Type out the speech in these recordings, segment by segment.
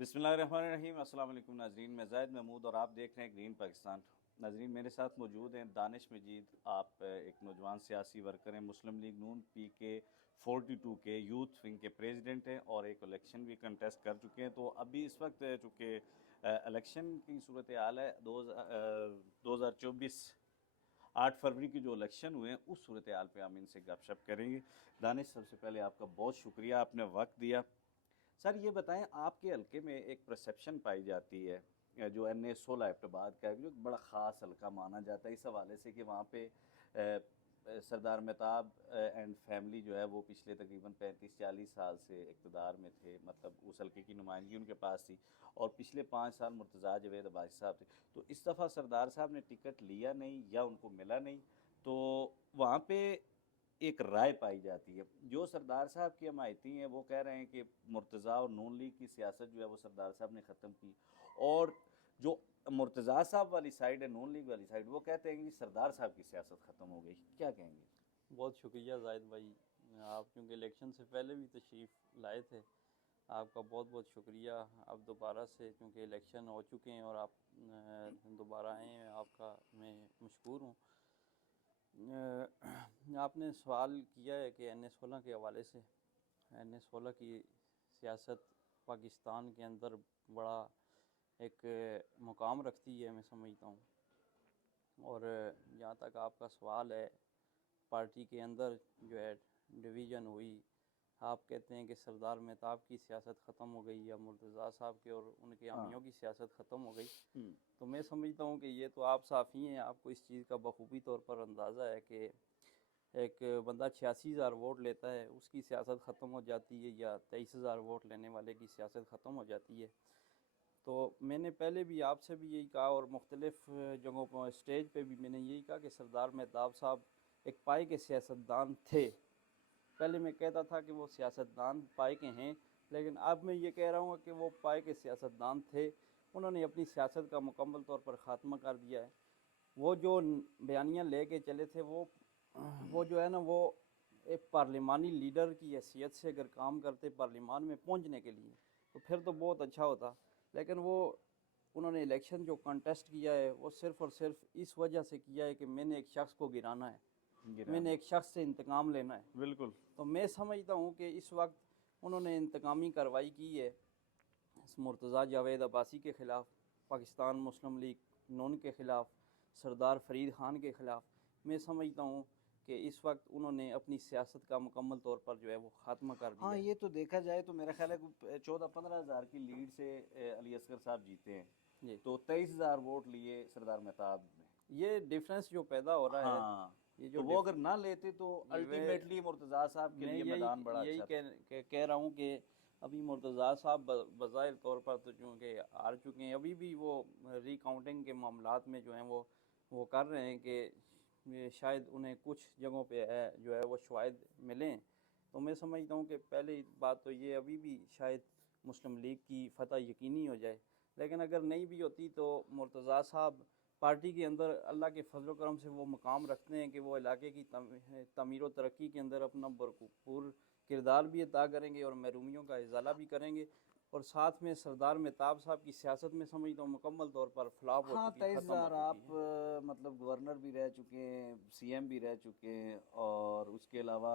बिस्मिल्लाहिर्रहमानिर्रहीम। अस्सलाम वालेकुम नाजरीन, मैं ज़ाहिद महमूद और आप देख रहे हैं ग्रीन पाकिस्तान। नाजरीन, मेरे साथ मौजूद हैं दानिश मजीद। आप एक नौजवान सियासी वर्कर हैं, मुस्लिम लीग नून PK 42 के यूथ विंग के प्रेसिडेंट हैं और एक इलेक्शन भी कंटेस्ट कर चुके हैं। तो अभी इस वक्त चूँकि इलेक्शन की सूरत हाल है, 2024 8 फरवरी के जो इलेक्शन हुए हैं उस सूरत हाल पर हम इनसे गपशप करेंगे। दानिश, सबसे पहले आपका बहुत शुक्रिया, आपने वक्त दिया। सर ये बताएं, आपके हलके में एक परसेप्शन पाई जाती है जो NA 16 एबटाबाद का है, जो एक बड़ा ख़ास हलका माना जाता है इस हवाले से कि वहाँ पे सरदार मेहताब एंड फैमिली जो है वो पिछले तकरीबन 35-40 साल से इक़्तिदार में थे, मतलब उस हलके की नुमाइंदगी उनके पास थी और पिछले 5 साल मुर्तज़ा जावेद अब्बासी साहब थे। तो इस दफ़ा सरदार साहब ने टिकट लिया नहीं या उनको मिला नहीं, तो वहाँ पे एक राय पाई जाती है। जो सरदार साहब की हमायती हैं वो कह रहे हैं कि मुर्तज़ा और नून लीग की सियासत जो है वो सरदार साहब ने ख़त्म की, और जो मुर्तज़ा साहब वाली साइड है, नून लीग वाली साइड, वो कहते हैं कि सरदार साहब की सियासत ख़त्म हो गई। क्या कहेंगे? बहुत शुक्रिया जाहिद भाई। आप क्योंकि इलेक्शन से पहले भी तशरीफ़ लाए थे, आपका बहुत बहुत शुक्रिया। अब दोबारा से क्योंकि इलेक्शन हो चुके हैं और आप दोबारा आए हैं, आपका मैं मशकूर हूँ। आपने सवाल किया है कि NA 16 के हवाले से। NA 16 की सियासत पाकिस्तान के अंदर बड़ा एक मुकाम रखती है, मैं समझता हूँ। और जहाँ तक आपका सवाल है, पार्टी के अंदर जो है डिवीज़न हुई, आप कहते हैं कि सरदार मेहताब की सियासत ख़त्म हो गई या मुर्तज़ा साहब के और उनके हाँ। अमियों की सियासत ख़त्म हो गई। तो मैं समझता हूँ कि ये तो आप साफ़ी हैं, आपको इस चीज़ का बखूबी तौर पर अंदाज़ा है कि एक बंदा 86,000 वोट लेता है, उसकी सियासत ख़त्म हो जाती है, या 23,000 वोट लेने वाले की सियासत ख़त्म हो जाती है। तो मैंने पहले भी आपसे भी यही कहा और मुख्तलिफ़ जगहों पर स्टेज पे भी मैंने यही कहा कि सरदार मेहताब साहब एक पाई के सियासतदान थे। पहले मैं कहता था कि वो सियासतदान पाई के हैं, लेकिन अब मैं ये कह रहा हूँ कि वो पाई के सियासतदान थे। उन्होंने अपनी सियासत का मुकम्मल तौर पर ख़ात्मा कर दिया है। वो जो बयानियाँ ले के चले थे, वो जो है ना, वो एक पार्लिमानी लीडर की हैसियत से अगर काम करते पार्लिमान में पहुंचने के लिए, तो फिर तो बहुत अच्छा होता। लेकिन वो उन्होंने इलेक्शन जो कंटेस्ट किया है, वो सिर्फ़ और सिर्फ इस वजह से किया है कि मैंने एक शख्स को गिराना है, मैंने गिराना। एक शख्स से इंतकाम लेना है। बिल्कुल। तो मैं समझता हूँ कि इस वक्त उन्होंने इंतकामी कार्रवाई की है मुर्तज़ा जावेद अब्बासी के ख़िलाफ़, पाकिस्तान मुस्लिम लीग नून के ख़िलाफ़, सरदार फरीद ख़ान के ख़िलाफ़। मैं समझता हूँ कि इस वक्त उन्होंने अपनी सियासत का मुकम्मल तौर पर जो है वो ख़ात्मा कर हाँ, दिया है। ये तो देखा जाए तो मेरा ख्याल है 14-15 हज़ार की लीड से अली असगर साहब जीते हैं, जी, तो 23,000 वोट लिए सरदार मेहताब ने। ये डिफरेंस जो पैदा हो रहा है, हाँ, ये जो तो वो अगर ना लेते तो ये वे अल्टीमेटली मुर्तज़ा साहब के मैं लिए यही मैदान बड़ा यही अच्छा था। कह रहा हूँ कि अभी मुर्तज़ा साहब बज़ाहिर तौर पर तो चूँकि हार चुके हैं, अभी भी वो रिकाउंटिंग के मामलात में जो हैं वो कर रहे हैं कि ये शायद उन्हें कुछ जगहों पे है जो है वो शवाहिद मिलें। तो मैं समझता हूँ कि पहली बात तो ये अभी भी शायद मुस्लिम लीग की फ़तह यकीनी हो जाए। लेकिन अगर नहीं भी होती तो मुर्तज़ा साहब पार्टी के अंदर अल्लाह के फजल करम से वो मकाम रखते हैं कि वो इलाके की तमीर व तरक्की के अंदर अपना भरपूर किरदार भी अदा करेंगे और महरूमियों का इजाला भी करेंगे। और साथ में सरदार मेहताब साहब की सियासत में समझता हूँ मुकम्मल तौर पर फ्लॉप हो हाँ, चुकी, तेईस ख़त्म हो हजार चुकी आप है। मतलब गवर्नर भी रह चुके हैं, CM भी रह चुके हैं, और उसके अलावा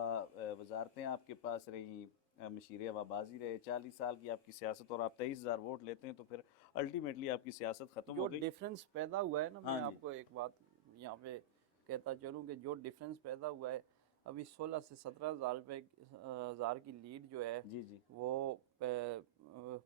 वजारतें आपके पास रहीं, मशीर हवाबाजी रहे। 40 साल की आपकी सियासत और आप 23,000 वोट लेते हैं, तो फिर अल्टीमेटली आपकी सियासत ख़त्म जो हो गई। डिफरेंस पैदा हुआ है ना, मैं हाँ जी। आपको एक बात यहाँ पे कहता चलूँ कि जो डिफरेंस पैदा हुआ है, अभी 16 से 17 हज़ार की लीड जो है जी जी वो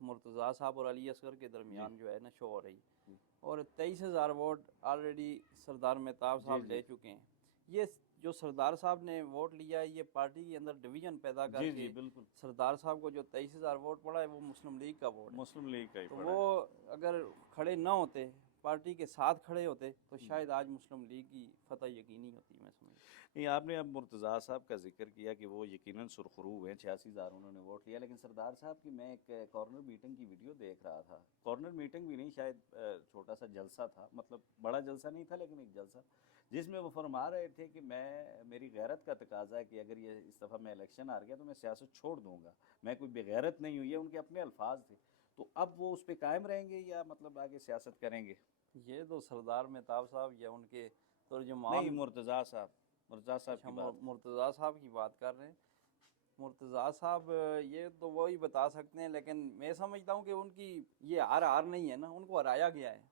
मुर्तज़ा साहब और अली असगर के जी दरमियान जो है ना शो हो रही। जी और 23,000 वोट ऑलरेडी सरदार मेहताब जी साहब जी ले चुके हैं। ये जो सरदार साहब ने वोट लिया है, ये पार्टी के अंदर डिवीज़न पैदा जी जी करके बिल्कुल। सरदार साहब को जो 23,000 वोट पड़ा है वो मुस्लिम लीग का वोट है। मुस्लिम लीग का ही तो पड़ा वो है। अगर खड़े ना होते, पार्टी के साथ खड़े होते, तो शायद आज मुस्लिम लीग की फतह यकीनी होती, मैं समझता नहीं, आपने अब मुर्तज़ा साहब का जिक्र किया कि वो यकीनन सुरखरू हैं, 86,000 उन्होंने वोट लिया, लेकिन सरदार साहब की मैं एक कॉर्नर मीटिंग की वीडियो देख रहा था। कॉर्नर मीटिंग भी नहीं, शायद छोटा सा जलसा था, मतलब बड़ा जलसा नहीं था लेकिन एक जलसा, जिसमें वो फरमा रहे थे कि मैं, मेरी गैरत का तकाजा है कि अगर ये इस दफ़ा मैं इलेक्शन हार गया तो मैं सियासत छोड़ दूंगा, मैं कोई बेगैरत नहीं हुई है, उनके अपने अल्फाज थे। तो अब वो उस पर कायम रहेंगे या मतलब आगे सियासत करेंगे? ये तो सरदार मेहताब साहब या उनके नहीं, तर्जुमान। मुर्तज़ा साहब, मुर्तज़ा साहब अच्छा, की बात। मुर्तज़ा साहब की बात कर रहे हैं। मुर्तज़ा साहब ये तो वही बता सकते हैं, लेकिन मैं समझता हूँ कि उनकी ये हार नहीं है ना, उनको हराया गया है।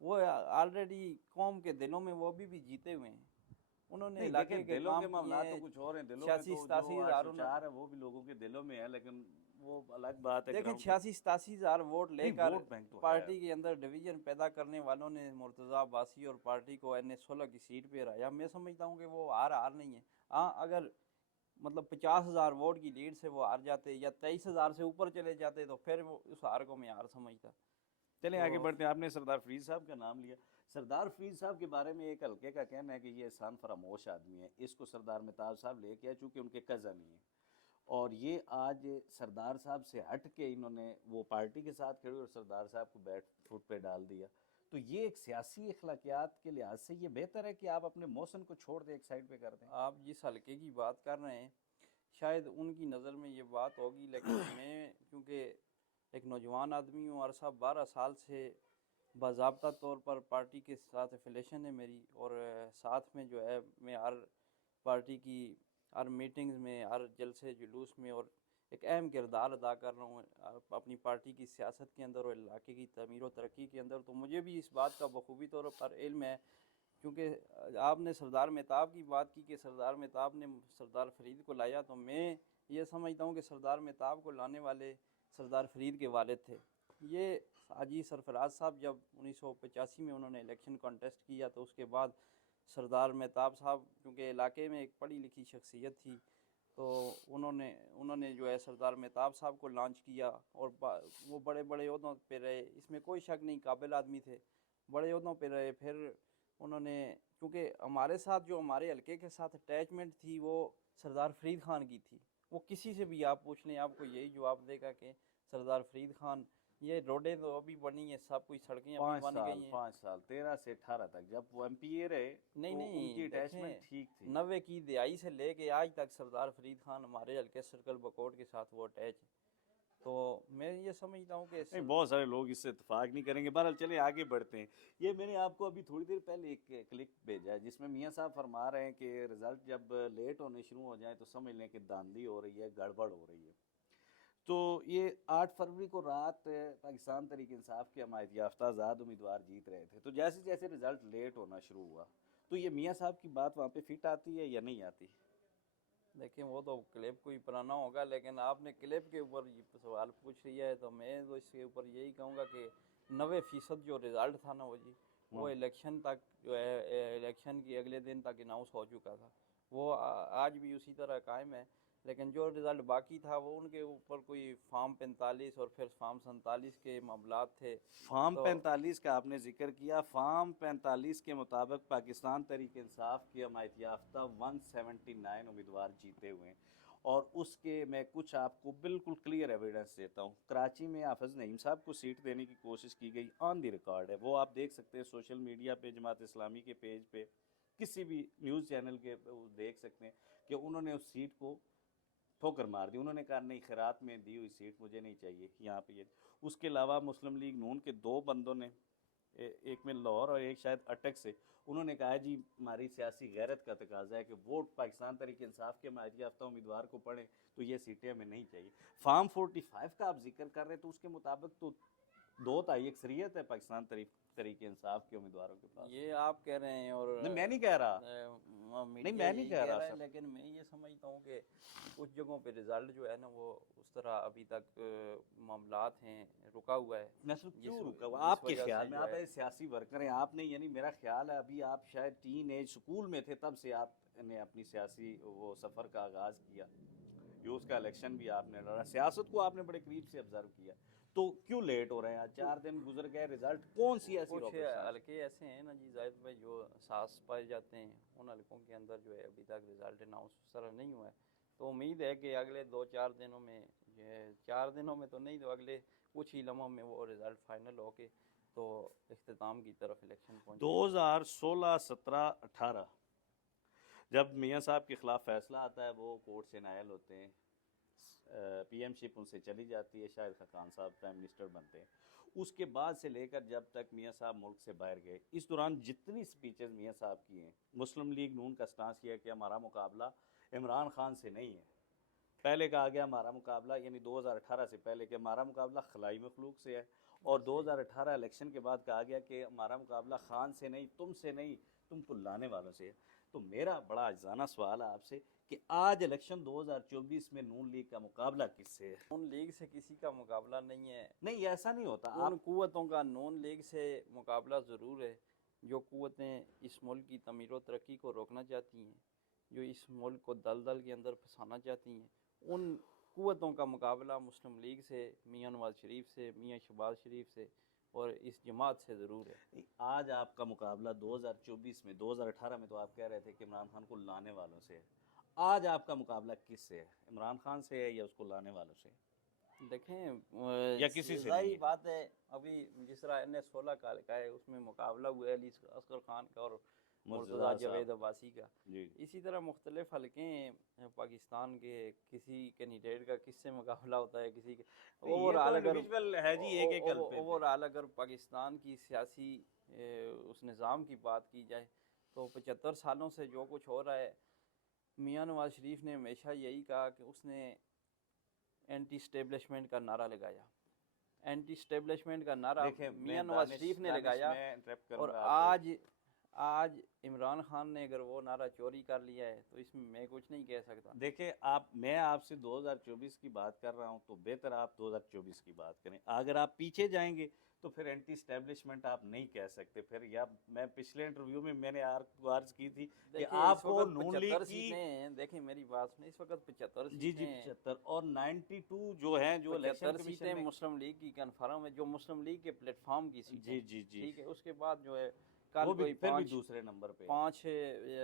वो ऑलरेडी कौम के दिलों में वो अभी भी जीते हुए हैं। उन्होंने नहीं देखें, इलाके के दिलों के काम किए मामला तो हैं। कुछ और हैं। दिलों में 86 तो जो 87 हज़ार 804 है वो भी लोगों के दिलों में है, लेकिन वो अलग बात है देखें, ग्राउंड पे। 86-87 हज़ार वोट नहीं, लेकर वोट बैंक तो है। पार्टी के अंदर डिवीजन पैदा करने वालों ने मुर्तज़ा अब्बासी और पार्टी को NA-16 की सीट पे हराया। मैं समझता हूँ कि वो हार नहीं है। हाँ, अगर मतलब 50,000 वोट की लीड से वो हार जाते या 23,000 से ऊपर चले जाते तो फिर वो उस हार को मैं हार समझता। चलें आगे तो बढ़ते हैं। आपने सरदार फरीद साहब का नाम लिया। सरदार फरीद साहब के बारे में एक हल्के का कहना है कि ये एहसान फरामोश आदमी है, इसको सरदार मेहताब साहब लेके आए चूँकि उनके कज़न ही हैं, और ये आज सरदार साहब से हट के इन्होंने वो पार्टी के साथ खड़े और सरदार साहब को बैट फुट पे डाल दिया। तो ये एक सियासी अखलाकियात के लिहाज से ये बेहतर है कि आप अपने मौसन को छोड़ दें, एक साइड पे कर दें। आप जिस हल्के की बात कर रहे हैं, शायद उनकी नज़र में ये बात होगी, लेकिन मैं क्योंकि एक नौजवान आदमी हूँ, अरसा 12 साल से बाज़ाब्ता तौर पर पार्टी के साथ एफिलेशन है मेरी, और साथ में जो है मैं हर पार्टी की हर मीटिंग्स में, हर जलसे जुलूस में और एक अहम किरदार अदा कर रहा हूँ अपनी पार्टी की सियासत के अंदर और इलाके की तमीर व तरक्की के अंदर। तो मुझे भी इस बात का बखूबी तौर पर इल्म है, क्योंकि आपने सरदार मेहताब की बात की कि सरदार मेहताब ने सरदार फरीद को लाया, तो मैं ये समझता हूँ कि सरदार मेहताब को लाने वाले सरदार फरीद के वालिद थे। ये हाजी सरफराज साहब जब 1985 में उन्होंने इलेक्शन कॉन्टेस्ट किया, तो उसके बाद सरदार मेहताब साहब क्योंकि इलाके में एक पढ़ी लिखी शख्सियत थी, तो उन्होंने उन्होंने जो है सरदार मेहताब साहब को लॉन्च किया, और वो बड़े बड़े ओहदों पे रहे, इसमें कोई शक नहीं, काबिल आदमी थे, बड़े ओहदों पे रहे। फिर उन्होंने, क्योंकि हमारे साथ जो हमारे हल्के के साथ अटैचमेंट थी वो सरदार फरीद ख़ान की थी। वो किसी से भी आप पूछ लें, आपको यही जवाब देगा कि सरदार फरीद ख़ान, ये रोडें तो अभी बनी हैं, सब कुछ सड़कें अभी बन गई हैं। 5 साल 13 से 18 तक जब वो एमपीए रहे नहीं तो नहीं, उनकी अटैचमेंट देखें, ठीक थी। 90 की दिहाई से लेके आज तक सरदार फरीद ख़ान हमारे हल्के सर्कल बकोट के साथ वो अटैच है। तो मैं ये समझता हूँ कि नहीं, बहुत सारे लोग इससे इत्तेफाक नहीं करेंगे। बहरहाल चलिए आगे बढ़ते हैं। ये मैंने आपको अभी थोड़ी देर पहले एक क्लिप भेजा है जिसमें मियाँ साहब फरमा रहे हैं कि रिज़ल्ट जब लेट होने शुरू हो जाए तो समझ लें कि धांधली हो रही है, गड़बड़ हो रही है। तो ये 8 फरवरी को रात पाकिस्तान तहरीक इंसाफ के हमायत याफ्ता आज़ाद उम्मीदवार जीत रहे थे। तो जैसे जैसे रिज़ल्ट लेट होना शुरू हुआ तो ये मियाँ साहब की बात वहाँ पे फिट आती है या नहीं आती? देखिए, वो तो क्लिप कोई पुराना होगा, लेकिन आपने क्लिप के ऊपर ये सवाल पूछ लिया है, तो मैं तो इसके ऊपर यही कहूँगा कि 90% जो रिज़ल्ट था ना, वो इलेक्शन तक जो है, इलेक्शन की अगले दिन तक अनाउंस हो चुका था। वो आज भी उसी तरह कायम है, लेकिन जो रिज़ल्ट बाकी था वो उनके ऊपर कोई फार्म 45 और फिर फार्म 47 के मामलात थे। फार्म तो 45 का आपने जिक्र किया। फार्म 45 के मुताबिक पाकिस्तान तहरीक इंसाफ के हमायत याफ्ता 179 उम्मीदवार जीते हुए हैं, और उसके मैं कुछ आपको बिल्कुल क्लियर एविडेंस देता हूँ। कराची में हाफिज़ नईम साहब को सीट देने की कोशिश की गई, ऑन द रिकॉर्ड है, वो आप देख सकते हैं सोशल मीडिया पे, जमात इस्लामी के पेज पे, किसी भी न्यूज़ चैनल के वो देख सकते हैं कि उन्होंने उस सीट को ठोकर मार दी। उन्होंने कहा नहीं, खैरात में दी हुई सीट मुझे नहीं चाहिए यहाँ पे। ये उसके अलावा मुस्लिम लीग नून के 2 बंदों ने, एक में लाहौर और एक शायद अटक से, उन्होंने कहा जी हमारी सियासी गैरत का तकाजा है कि वोट पाकिस्तान तहरीक इंसाफ के हमायत याफ्ता उम्मीदवार को पड़े, तो ये सीटें हमें नहीं चाहिए। फार्म 45 का आप जिक्र कर रहे हैं तो उसके मुताबिक तो 2 ताई अक्सरियत है पाकिस्तान तहरीक इंसाफ के उम्मीदवारों के पास। ये आप कह रहे हैं, और नहीं, मैं नहीं कह रहा। नहीं, मीडिया मैं नहीं यही कह कह रहा रहा है, सर। लेकिन मैं ये समझता हूँ कि कुछ जगहों पे रिज़ल्ट जो है ना, वो उस तरह अभी तक मामलात हैं, रुका हुआ है। नस्ल क्यों रुका हुआ जिस आपके वजह ख्याल से में? जो आप है, ऐसे सियासी वर्कर हैं, आप नहीं, यानी मेरा ख्याल है अभी आप शायद टीन एज स्कूल में थे तब से आपने अपनी सियासी वो सफ़र का आगाज़ किया। यूथ का इलेक्शन भी आपने लड़ा, सियासत को आपने बड़े करीब से ऑब्जर्व किया। तो क्यों लेट हो रहे हैं? आज 4 दिन गुजर गए, रिजल्ट कौन सी ऐसी कुछ रॉकेट साइंस? हलके ऐसे हैं ना जी जाहिद भाई, जो सास पाए जाते हैं, उन हलकों के अंदर जो है अभी तक रिज़ल्ट अनाउंस उस तरह नहीं हुआ है। तो उम्मीद है कि अगले 2-4 दिनों में, ये 4 दिनों में तो नहीं, तो अगले कुछ ही लम्हों में वो रिज़ल्ट फाइनल होके तो इख्तिताम की तरफ इलेक्शन पहुँचेगा। 2016, 17, 18 जब मियाँ साहब के खिलाफ फैसला आता है, वो कोर्ट से नायल होते हैं, पीएमशिप उनसे चली जाती है, शाहिद खान साहब प्राइम मिनिस्टर बनते हैं। उसके बाद से लेकर जब तक मियाँ साहब मुल्क से बाहर गए, इस दौरान जितनी स्पीचेस मियाँ साहब की हैं, मुस्लिम लीग नून का स्टांस किया कि हमारा मुकाबला इमरान खान से नहीं है। पहले कहा गया हमारा मुकाबला, यानी 2018 से पहले कि हमारा मुकाबला खलाई मखलूक से है, और 2018 इलेक्शन के बाद कहा गया कि हमारा मुकाबला खान से नहीं, तुमसे नहीं, तुमको लाने वालों से है। तो मेरा बड़ा अजाना सवाल है आपसे कि आज इलेक्शन 2024 में नून लीग का मुकाबला किससे है? नून लीग से किसी का मुकाबला नहीं है। नहीं, ऐसा नहीं होता। उन आप कुव्वतों का नून लीग से मुकाबला ज़रूर है जो कुव्वतें इस मुल्क की तमीर व तरक्की को रोकना चाहती हैं, जो इस मुल्क को दलदल के अंदर फंसाना चाहती हैं। उन कुव्वतों का मुकाबला मुस्लिम लीग से, मियाँ नवाज शरीफ से, मियाँ शहबाज शरीफ से और इस जमात से ज़रूर है। आज आपका मुकाबला 2024 में, 2018 में तो आप कह रहे थे कि इमरान खान को लाने वालों से है। आज आपका मुकाबला किससे है? इमरान खान से है या उसको लाने वालों से? देखें, या किसी से नहीं जाहिर है? बात है, अभी जिस तरह NS-16 का है उसमें मुकाबला हुआ है अली असगर खान का और मुर्तज़ा जावेद अब्बासी का। जी। इसी तरह मुख्तलिफ हलके हैं पाकिस्तान के, किसी कैंडिडेट का किससे मुकाबला होता है, किसी के ओवरऑल अगर है जी, एक हलके पे। ओवरऑल अगर पाकिस्तान की सियासी उस निज़ाम की बात की जाए तो 75 सालों से जो कुछ हो रहा है, मियाँ नवाज शरीफ ने हमेशा यही कहा कि उसने एंटी स्टेब्लिशमेंट का नारा लगाया। एंटी स्टेब्लिशमेंट का नारा मियाँ नवाज शरीफ ने लगाया, और आज इमरान खान ने अगर वो नारा चोरी कर लिया है तो इसमें मैं कुछ नहीं कह सकता। देखिए, मैं आपसे 2024 की बात कर रहा हूं, तो बेहतर आप 2024 की बात करें। अगर आप पीछे जाएंगे तो फिर एंटी इस्टेब्लिशमेंट आप नहीं कह सकते फिर। या मैं पिछले इंटरव्यू में मैंने अर्ज की थी कि आपको नून लीग की, देखिए मेरी बात सुनिए, इस वक्त 75 जी 75 और 92 जो है, जो इलेक्शन कमीशन सीटें में मुस्लिम लीग की कन्फर्म है, जो मुस्लिम लीग के प्लेटफॉर्म की सीटें। जी जी जी। ठीक है, उसके बाद जो है कल वो भी कोई फिर भी 5 दूसरे नंबर पे है। 5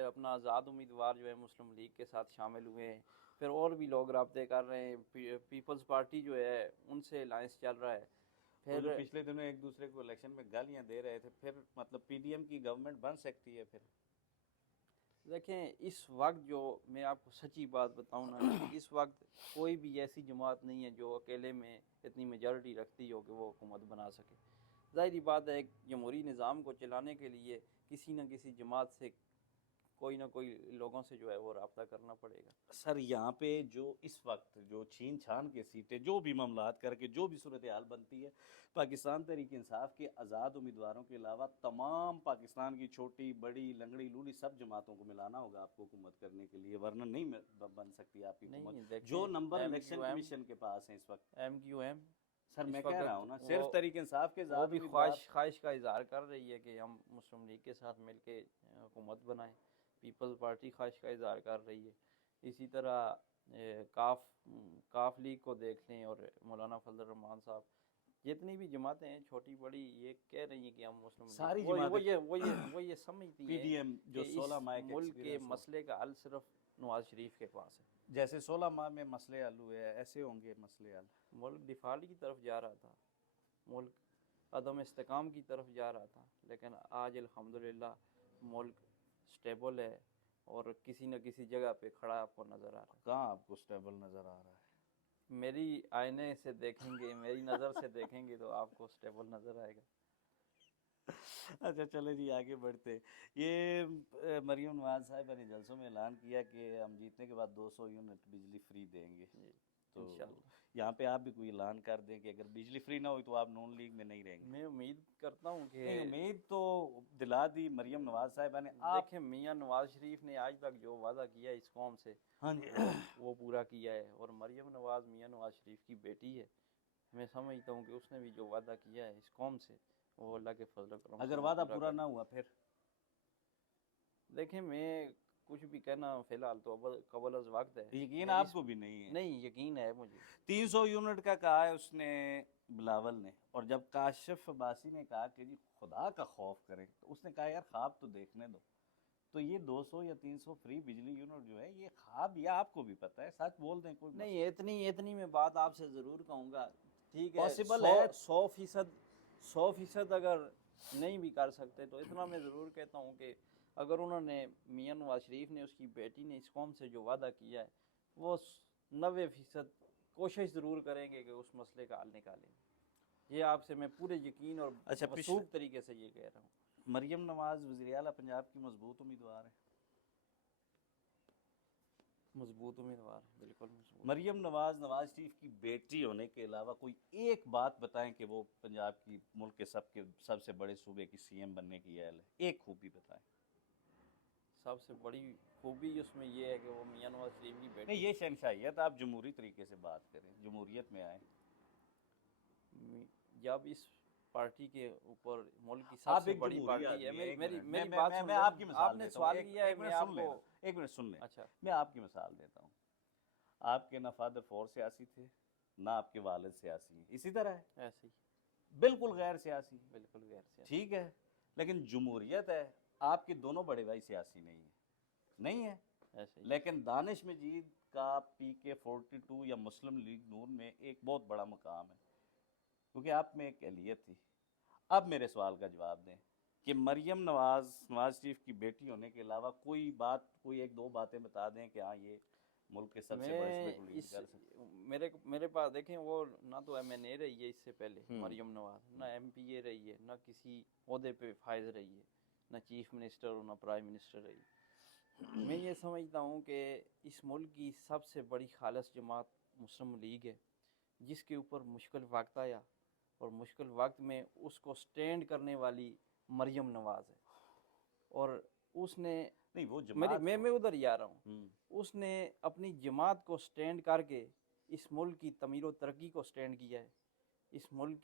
अपना आज़ाद उम्मीदवार जो है मुस्लिम लीग के साथ शामिल हुए हैं। फिर और भी लोग राब्ते कर रहे हैं, पीपल्स पार्टी जो है उनसे अलायंस चल रहा है। वो जो फिर पिछले दिनों एक दूसरे को इलेक्शन में गालियां दे रहे थे, फिर मतलब पीडीएम की गवर्नमेंट बन सकती है फिर? देखें, इस वक्त जो मैं आपको सच्ची बात बताऊं ना, इस वक्त कोई भी ऐसी जमात नहीं है जो अकेले में इतनी मेजॉरिटी रखती हो कि वो हुकूमत बना सके। ज़ाहिर बात है, एक जमहूरी निज़ाम को चलाने के लिए किसी न किसी जमात से, कोई ना कोई लोगों से जो है वो रब्ता करना पड़ेगा। सर, यहाँ पे जो इस वक्त जो छीन छान के सीटें, जो भी मामलात करके जो भी सूरत हाल बनती है, पाकिस्तान तहरीक इंसाफ के आज़ाद उम्मीदवारों के अलावा तमाम पाकिस्तान की छोटी बड़ी लंगड़ी लूली सब जमातों को मिलाना होगा आपको हुकूमत करने के लिए, वरना नहीं बन सकती आपकी हुकूमत। जो नंबर इलेक्शन कमीशन के पास है इस वक्त, MQM सर मैं कह रहा हूँ ना, सिर्फ तहरीक इंसाफ के वो भी ख्वाहिश का इजहार कर रही है कि हम मुस्लिम लीग के साथ मिलके हुकूमत बनाएं। पीपल्स पार्टी ख्वाहिश का इजहार कर रही है। इसी तरह काफ लीग को देख लें, और मौलाना फजल रहमान साहब, जितनी भी जमातें हैं छोटी बड़ी, ये कह रही हैं कि हम मुस्लिम सारी वो ये समझती हैं पीडीएम जो कि 16 इस माह के मुल्क के मसले का हल सिर्फ नवाज शरीफ के पास है। जैसे 16 माह में मसले हल हुए हैं, ऐसे होंगे मसले हल। मुल्क डिफाल्ट की तरफ जा रहा था, मुल्क अदम इस्तेकाम की तरफ जा रहा था, लेकिन आज अल्हम्दुलिल्लाह मुल्क स्टेबल है और किसी न किसी जगह पे खड़ा आपको नज़र आ रहा है। कहाँ आपको स्टेबल नज़र आ रहा है? मेरी आईने से देखेंगे, मेरी नज़र से देखेंगे तो आपको स्टेबल नज़र आएगा। अच्छा चले जी, आगे बढ़ते। ये मरियम नवाज साहिबा ने जलसों में ऐलान किया कि हम जीतने के बाद 200 यूनिट बिजली फ्री देंगे। तो यहाँ पे आप भी कोई ऐलान कर दें कि अगर बिजली फ्री ना हुई तो आप नून लीग में नहीं रहेंगे? मैं उम्मीद करता हूँ कि उम्मीद तो दिला दी मरियम नवाज साहिबा ने। देखें, मियाँ नवाज शरीफ ने आज तक जो वादा किया है इस कौम से, हाँ जी, वो पूरा किया है। और मरियम नवाज मियाँ नवाज शरीफ की बेटी है। मैं समझता हूँ कि उसने भी जो वादा किया है इस कौम से, वो अल्लाह के फजल करम। अगर वादा पूरा ना हुआ फिर? देखें, मैं कुछ भी कहना फिलहाल तो अब कबल अज वक्त है। यकीन आपको भी नहीं है? नहीं, यकीन है मुझे। 300 यूनिट का कहा है उसने बिलावल ने, और जब काशिफ अब्बासी ने कहा कि जी खुदा का खौफ करें, तो उसने कहा यार ख्वाब तो देखने दो। तो ये 200 या 300 फ्री बिजली यूनिट जो है, ये ख्वाब, या आपको भी पता है, सच बोल दें कोई नहीं, इतनी मैं बात आपसे ज़रूर कहूँगा। ठीक है, पॉसिबल है 100% अगर नहीं भी कर सकते तो इतना मैं ज़रूर कहता हूँ कि अगर उन्होंने, मियाँ नवाज शरीफ ने, उसकी बेटी ने इस कौम से जो वादा किया है, वो 90% कोशिश ज़रूर करेंगे कि उस मसले का हल निकालें। ये आपसे मैं पूरे यकीन और अच्छा, वसूख तरीके से ये कह रहा हूँ। मरियम नवाज वज़ीर आला पंजाब की मजबूत उम्मीदवार है। मजबूत उम्मीदवार है, बिल्कुल मजबूत। मरियम नवाज शरीफ की बेटी होने के अलावा कोई एक बात बताएं कि वो पंजाब की मुल्क के सबसे बड़े सूबे की सीएम बनने की अहल है, एक खूबी बताएं। सबसे बड़ी खूबी उसमें ये है कि वो मियां नवाज शरीफ की नहीं, बेटी ये शहनशाहियत, आप जमहूरी तरीके से बात करें, जमहूरियत में आए। जब इस पार्टी के ऊपर मुल्क की आप सबसे एक बड़ी जमहूरी पार्टी है, आदमी हैं, मेरी एक मेरी मिनट, मेरी मैं बात मैं सुन मैं लें। आपकी मिसाल आपने देता हूँ, सवाल एक किया है, एक मैं मिनट सुन आपको लेना, एक मिनट सुन लें। अच्छा मैं आपकी मिसाल देता हूँ। आपके ना फादर फोर सियासी थे, ना आपके वालिद सियासी हैं, इसी तरह है, ऐसे ही, बिल्कुल गैर सियासी हैं, बिल्कुल गैर सियासी, ठीक है। लेकिन जमहूरियत है, आपके दोनों बड़े भाई सियासी नहीं है, नहीं है। ऐसे ही। लेकिन दानिश मजीद का PK-42 या मुस्लिम लीग नून में एक बहुत बड़ा मकाम है, क्योंकि आप में एक अहलियत थी। अब मेरे सवाल का जवाब दें कि मरियम नवाज शरीफ की बेटी होने के अलावा कोई बात, कोई एक दो बातें बता दें कि हाँ ये मुल्क के सबसे बड़े सूबे मैं को लीड इस कर सकते। मेरे पास देखें, वो ना तो MNA रही है इससे पहले हम्म। मरियम नवाज, ना MPA रही है, ना किसी ओहदे पे फायज रही है, ना चीफ मिनिस्टर और ना प्राइम मिनिस्टर रही। मैं ये समझता हूँ कि इस मुल्क की सबसे बड़ी खालस जमात मुस्लिम लीग है, जिसके ऊपर मुश्किल वक्त आया और मुश्किल वक्त में उसको स्टैंड करने वाली मरियम नवाज है। और उसने नहीं, वो मेरी जमात मैं उधर ही आ रहा हूँ। हम्म। उसने अपनी जमात को स्टैंड करके इस मुल्क की तमीर व तरक्की को स्टैंड किया है। इस मुल्क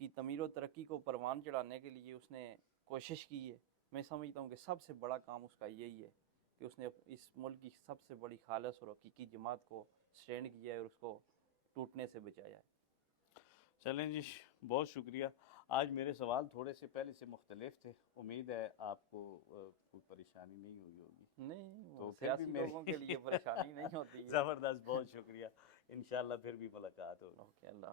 की तमीर व तरक्की को परवान चढ़ाने के लिए उसने कोशिश की है। मैं समझता हूँ कि सबसे बड़ा काम उसका यही है कि उसने इस मुल्क की सबसे बड़ी खालस और हकीकी जमात को स्टैंड किया है और उसको टूटने से बचाया है। चलें जी, बहुत शुक्रिया। आज मेरे सवाल थोड़े से पहले से मुख्तलिफ थे, उम्मीद है आपको कोई परेशानी नहीं हुई होगी। नहीं, वो तो फिर भी सियासी मेरी लोगों के लिए परेशानी नहीं होती है। ज़बरदस्त, बहुत शुक्रिया। इंशाल्लाह फिर भी मुलाकात होगी। ओके, अल्लाह।